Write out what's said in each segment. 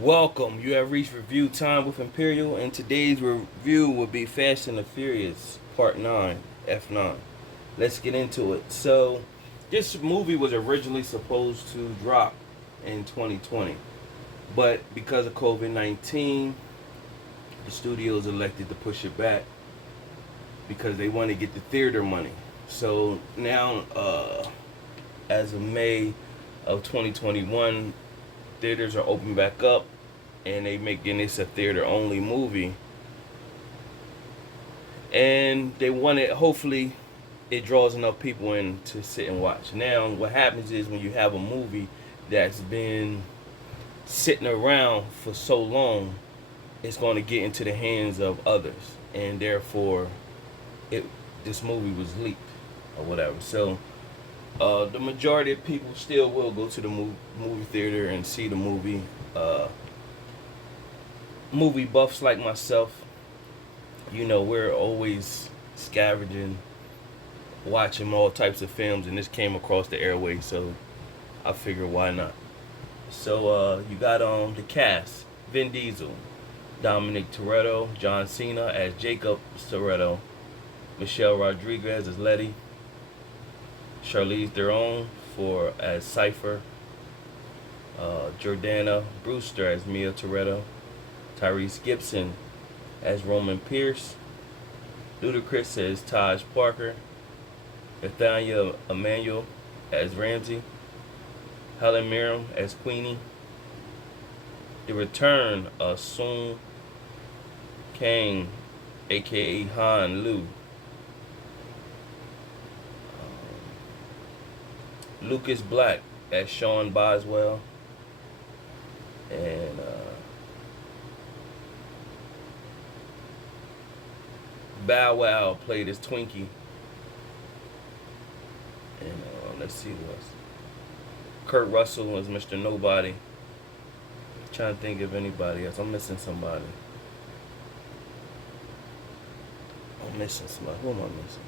Welcome. You have reached review time with Imperial, and today's review will be Fast and the Furious Part 9, F9. Let's get into it. So, this movie was originally supposed to drop in 2020, but because of COVID 19, the studios elected to push it back because they want to get the theater money. So, now, as of May of 2021, theaters are open back up and they making this a theater only movie, and they want it, hopefully it draws enough people in to sit and watch. Now what happens is when you have a movie that's been sitting around for so long, it's going to get into the hands of others, and therefore it this movie was leaked or whatever. So the majority of people still will go to the movie theater and see the movie. Movie buffs like myself, we're always scavenging, watching all types of films, and this came across the airway, so I figured why not. So you got the cast: Vin Diesel, Dominic Toretto, John Cena as Jacob Toretto, Michelle Rodriguez as Letty, Charlize Theron for as Cypher, Jordana Brewster as Mia Toretto, Tyrese Gibson as Roman Pierce, Ludacris as Taj Parker, Nathaniel Emmanuel as Ramsey, Helen Mirren as Queenie, the return of Sung Kang, aka Han Lu, Lucas Black as Sean Boswell, and Bow Wow played as Twinkie, and let's see what else. Kurt Russell as Mr. Nobody. Trying to think of anybody else. I'm missing somebody. I'm missing somebody. Who am I missing?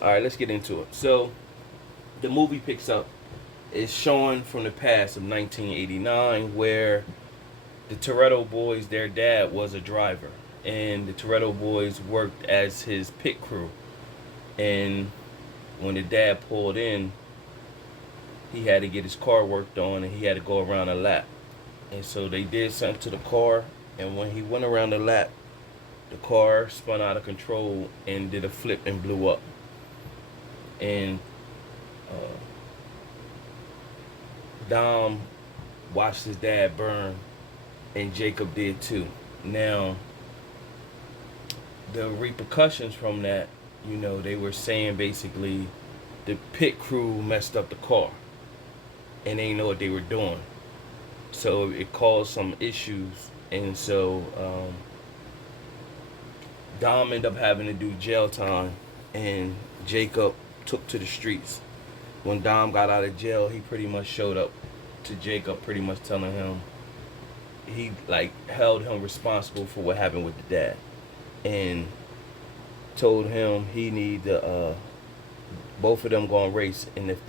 Alright, let's get into it. So, the movie picks up. It's showing from the past of 1989, where the Toretto boys, their dad was a driver. And the Toretto boys worked as his pit crew. And when the dad pulled in, he had to get his car worked on and he had to go around a lap. And so they did something to the car. And when he went around the lap, the car spun out of control and did a flip and blew up. And Dom watched his dad burn, and Jacob did too. Now, the repercussions from that, they were saying basically the pit crew messed up the car, and they didn't know what they were doing. So it caused some issues, and so Dom ended up having to do jail time, and Jacob took to the streets. When Dom got out of jail, he pretty much showed up to Jacob, pretty much telling him he held him responsible for what happened with the dad, and told him he need to both of them going race, and if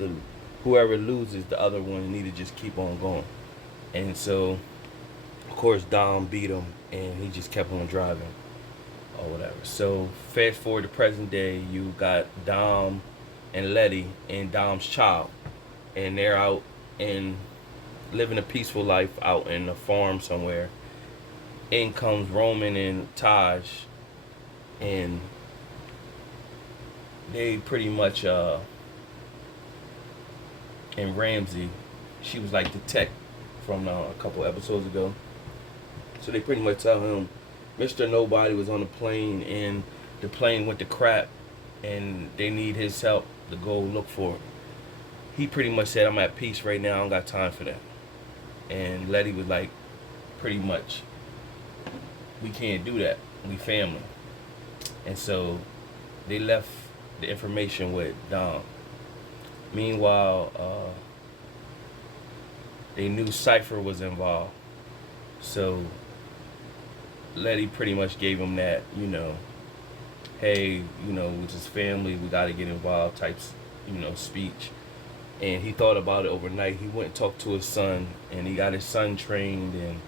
whoever loses, the other one need to just keep on going. And so, of course, Dom beat him, and he just kept on driving or whatever. So fast forward to present day, you got Dom and Letty and Dom's child, and they're out and living a peaceful life out in a farm somewhere. In comes Roman and Taj, and they pretty much and Ramsey, she was like the tech from a couple episodes ago. So they pretty much tell him Mr. Nobody was on the plane and the plane went to crap, and they need his help to go look for it. He pretty much said, I'm at peace right now, I don't got time for that. And Letty was like, pretty much, we can't do that, we family. And so they left the information with Dom. Meanwhile, they knew Cypher was involved, so Letty pretty much gave him that, hey, with his family, we got to get involved speech. And he thought about it overnight. He went and talked to his son, and he got his son trained, and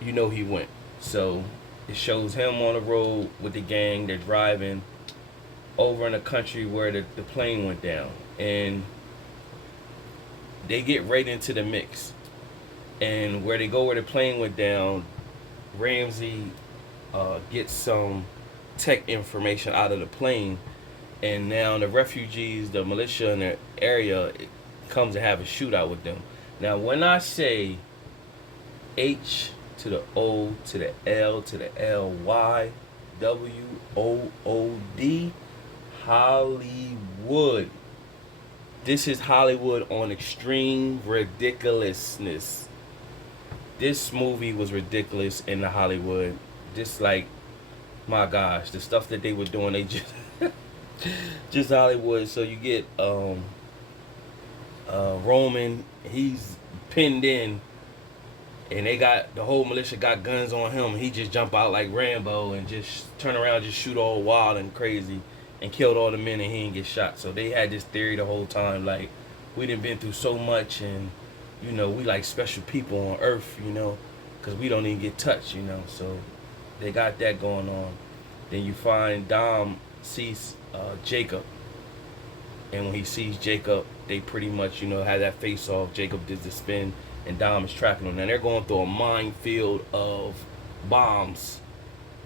he went. So it shows him on the road with the gang. They're driving over in a country where the plane went down, and they get right into the mix. And where the plane went down, Ramsey gets some tech information out of the plane, and now the refugees, the militia in the area, comes to have a shootout with them. Now, when I say H to the O to the L to the L Y W O O D, Hollywood. This is Hollywood on extreme ridiculousness. This movie was ridiculous in the Hollywood. Just like, my gosh, the stuff that they were doing, they just Hollywood. So you get Roman, he's pinned in, and the whole militia got guns on him. He just jump out like Rambo and just turn around, just shoot all wild and crazy, and killed all the men, and he didn't get shot. So they had this theory the whole time, like, we done been through so much, and we like special people on Earth, because we don't even get touched, So they got that going on. Then you find Dom sees Jacob, and when he sees Jacob, they pretty much, had that face off. Jacob did the spin, and Dom is tracking them. Now they're going through a minefield of bombs.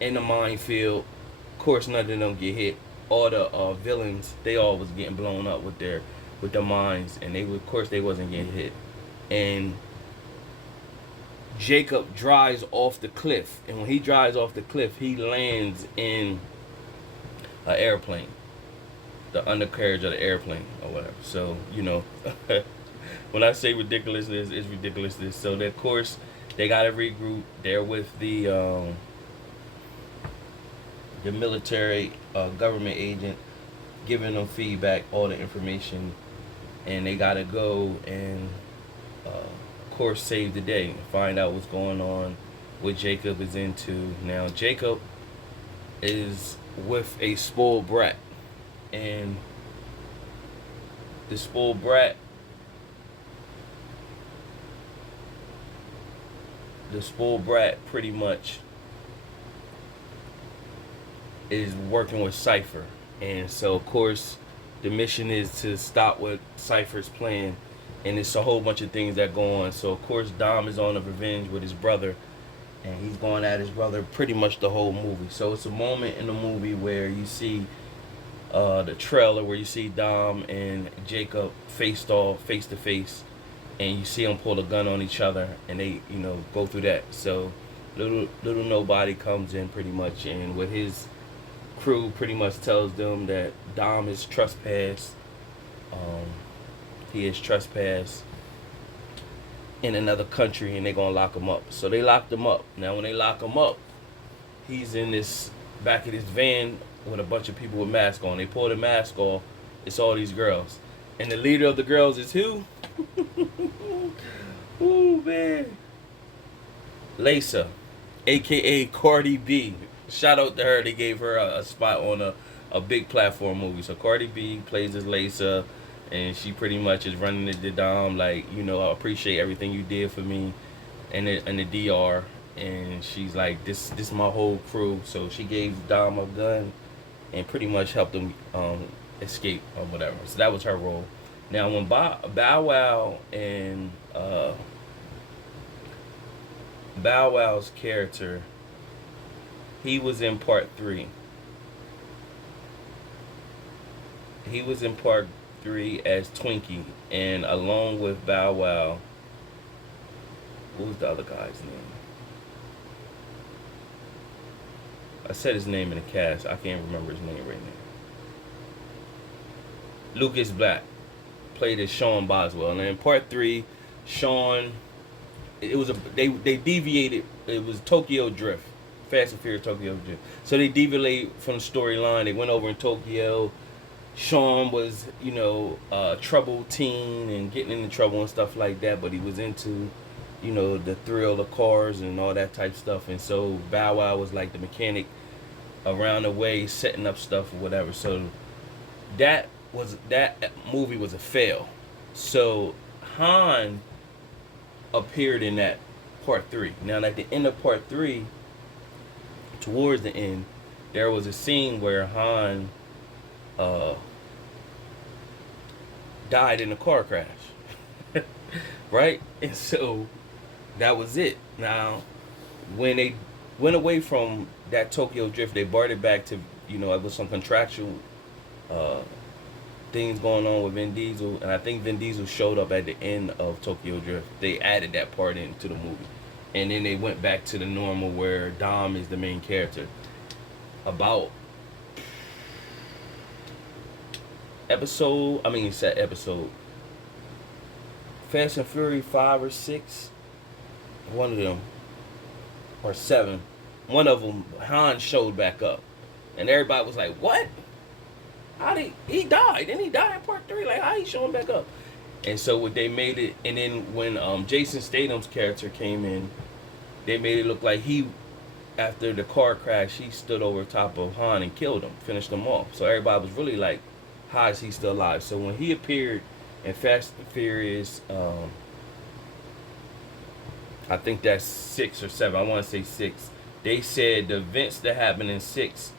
In the minefield, of course, none of them get hit. All the villains, they all was getting blown up with their mines, and of course they wasn't getting hit. And Jacob drives off the cliff, and when he drives off the cliff, he lands in an airplane, the undercarriage of the airplane or whatever. So when I say ridiculousness, it's ridiculousness. So of course they got to regroup. They're with the military government agent, giving them feedback, all the information, and they got to go and of course save the day, find out what's going on, what Jacob is into. Now Jacob is with a spoiled brat, and the spoiled brat pretty much is working with Cypher. And so of course the mission is to stop what Cypher's plan, and it's a whole bunch of things that go on. So of course Dom is on a revenge with his brother, and he's going at his brother pretty much the whole movie. So it's a moment in the movie where you see the trailer where you see Dom and Jacob face to face, and you see them pull a gun on each other, and they go through that. So little nobody comes in pretty much, and with his crew pretty much tells them that Dom is trespassed. He is trespassed in another country, and they're gonna lock him up. So they locked him up. Now when they lock him up, he's in this back of this van with a bunch of people with masks on. They pull the mask off. It's all these girls, and the leader of the girls is who? Ooh, man, Laysa, aka Cardi B. Shout out to her. They gave her a spot on a big platform movie. So Cardi B plays as Laysa, and she pretty much is running the Dom, like, I appreciate everything you did for me and the DR. And she's like, this is my whole crew. So she gave Dom a gun and pretty much helped him escape or whatever. So that was her role. Now when Bow Wow and Bow Wow's character, he was in part 3. He was in part 3 as Twinkie, and along with Bow Wow, what was the other guy's name? I said his name in the cast. I can't remember his name right now. Lucas Black played as Sean Boswell, and in part 3, Sean, they deviated. It was Tokyo Drift, Fast and Furious Tokyo Drift. So they deviated from the storyline. They went over in Tokyo. Sean was, a troubled teen and getting into trouble and stuff like that, but he was into, the thrill of cars and all that type stuff. And so Bow Wow was like the mechanic around the way, setting up stuff or whatever. So that that movie was a fail. So Han appeared in that part 3. Now at the end of part 3, towards the end, there was a scene where Han uh, died in a car crash. Right? And so that was it. Now, when they went away from that Tokyo Drift, they brought it back to, it was some contractual uh, things going on with Vin Diesel, and I think Vin Diesel showed up at the end of Tokyo Drift. They added that part into the movie, and then they went back to the normal where Dom is the main character. About episode Fast and Fury 5 or 6, one of them, or 7, one of them, Han showed back up, and everybody was like, "What? How did he died? Didn't he die in part 3? Like, how he showing back up?" And so what they made it, and then when Jason Statham's character came in, they made it look like after the car crash, he stood over top of Han and killed him, finished him off. So everybody was really like, how is he still alive? So when he appeared in Fast and Furious, I think that's 6 or 7, I want to say 6, they said the events that happened in 6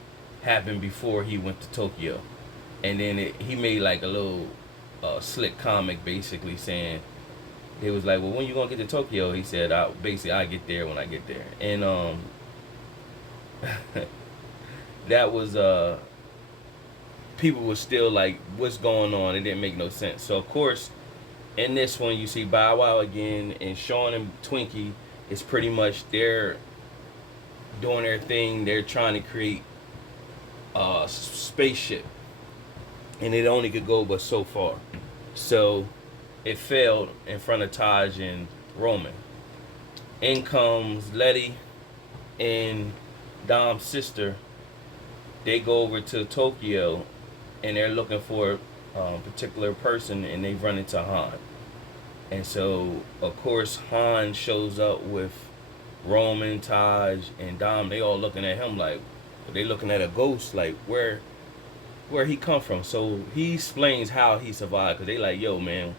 happened before he went to Tokyo. And then he made like a little slick comic basically saying, they was like, well, when you gonna get to Tokyo? He said, I get there when I get there. And that was people was still like, what's going on? It didn't make no sense. So of course, in this one you see Bow Wow again, and Sean and Twinkie is pretty much, they're doing their thing. They're trying to create a spaceship, and it only could go but so far. So it failed in front of Taj and Roman. In comes Letty and Dom's sister. They go over to Tokyo, and they're looking for a particular person, and they run into Han. And so, of course, Han shows up with Roman, Taj, and Dom. They all looking at him like, they looking at a ghost, like, where he come from. So he explains how he survived, because they like, yo, man,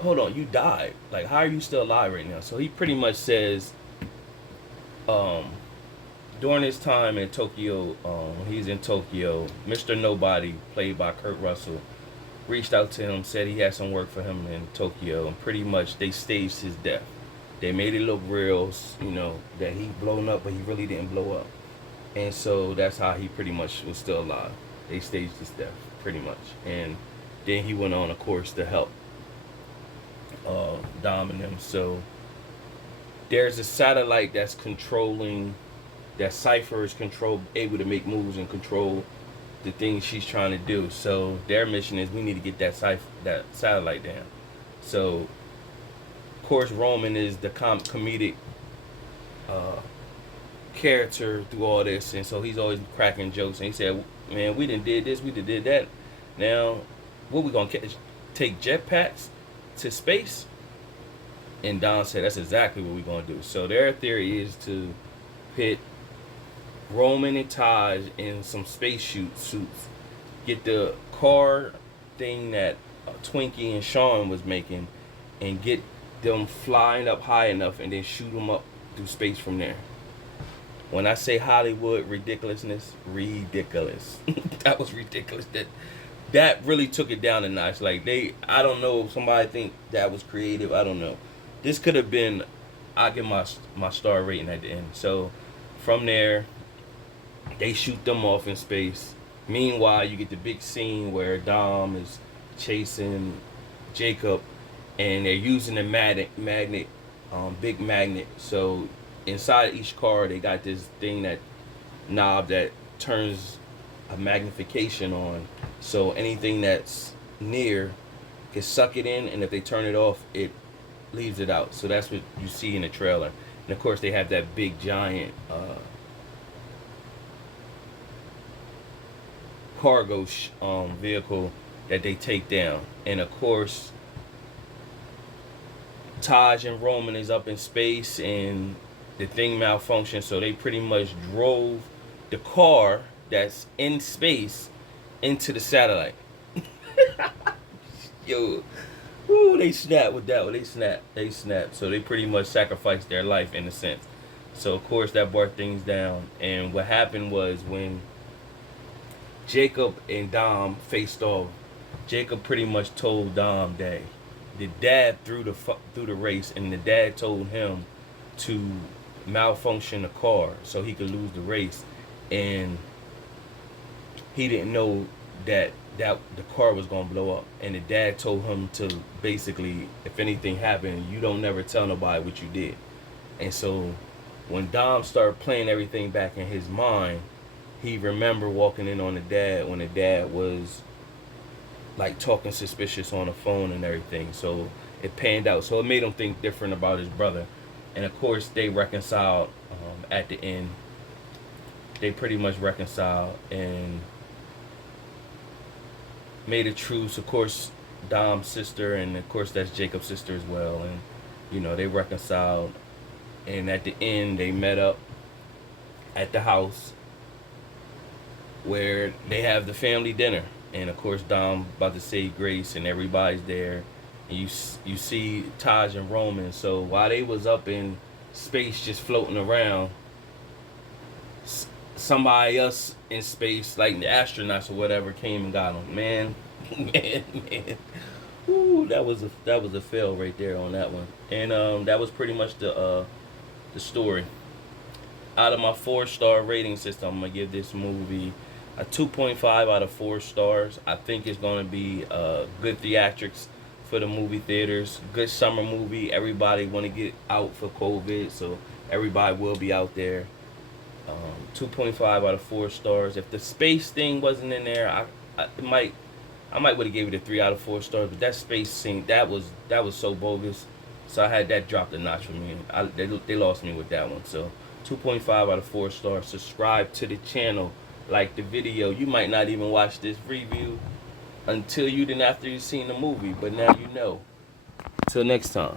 hold on, you died. Like, how are you still alive right now? So he pretty much says, during his time in Tokyo, when he's in Tokyo, Mr. Nobody, played by Kurt Russell, reached out to him, said he had some work for him in Tokyo, and pretty much they staged his death. They made it look real, that he blown up, but he really didn't blow up. And so that's how he pretty much was still alive. They staged his death, pretty much. And then he went on, of course, to help Dom and them. So there's a satellite that's controlling, that Cypher is able to make moves and control the things she's trying to do. So their mission is, we need to get that satellite down. So of course Roman is the comedic character through all this, and so he's always cracking jokes. And he said, man, we done did this, we done did that. Now what we gonna take jetpacks to space? And Don said, that's exactly what we're gonna do. So their theory is to pit Roman and Taj in some space suits, get the car thing that Twinkie and Sean was making, and get them flying up high enough, and then shoot them up through space from there. When I say Hollywood ridiculousness, ridiculous. That was ridiculous. That really took it down a notch. Like, I don't know if somebody think that was creative. I don't know. This could have been, I give my star rating at the end. So from there, they shoot them off in space. Meanwhile, you get the big scene where Dom is chasing Jacob, and they're using the big magnet. So inside each car, they got this thing, that knob that turns a magnification on. So anything that's near can suck it in, and if they turn it off, it leaves it out. So that's what you see in the trailer. And of course, they have that big giant cargo vehicle that they take down. And of course, Taj and Roman is up in space, and the thing malfunctioned, so they pretty much drove the car that's in space into the satellite. Yo, woo, they snap with that one. They snap. So they pretty much sacrificed their life in a sense. So of course that brought things down. And what happened was when Jacob and Dom faced off, Jacob pretty much told Dom that the dad threw the race, and the dad told him to malfunction the car so he could lose the race, and he didn't know that the car was gonna blow up, and the dad told him to basically, if anything happened, you don't never tell nobody what you did. And so when Dom started playing everything back in his mind, he remembered walking in on the dad when the dad was like talking suspicious on the phone and everything. So it panned out. So it made him think different about his brother. And of course they reconciled at the end. They pretty much reconciled and made a truce. Of course, Dom's sister, and of course that's Jacob's sister as well. And you know, they reconciled. And at the end, they met up at the house where they have the family dinner. And of course, Dom about to say grace, and everybody's there. And you see Taj and Roman. So while they was up in space just floating around, somebody else in space, like the astronauts or whatever, came and got them. Man, man. Ooh, that was a fail right there on that one. And that was pretty much the story. Out of my 4-star rating system, I'm gonna give this movie a 2.5 out of 4 stars. I think it's gonna be good theatrics for the movie theaters. Good summer movie. Everybody want to get out for COVID, so everybody will be out there. 2.5 out of 4 stars. If the space thing wasn't in there, I might would have gave it a 3 out of 4 stars. But that space scene, that was so bogus. So I had that dropped a notch for me. They lost me with that one. So 2.5 out of 4 stars. Subscribe to the channel. Like the video. You might not even watch this review until after you've seen the movie. But now you know. Till next time.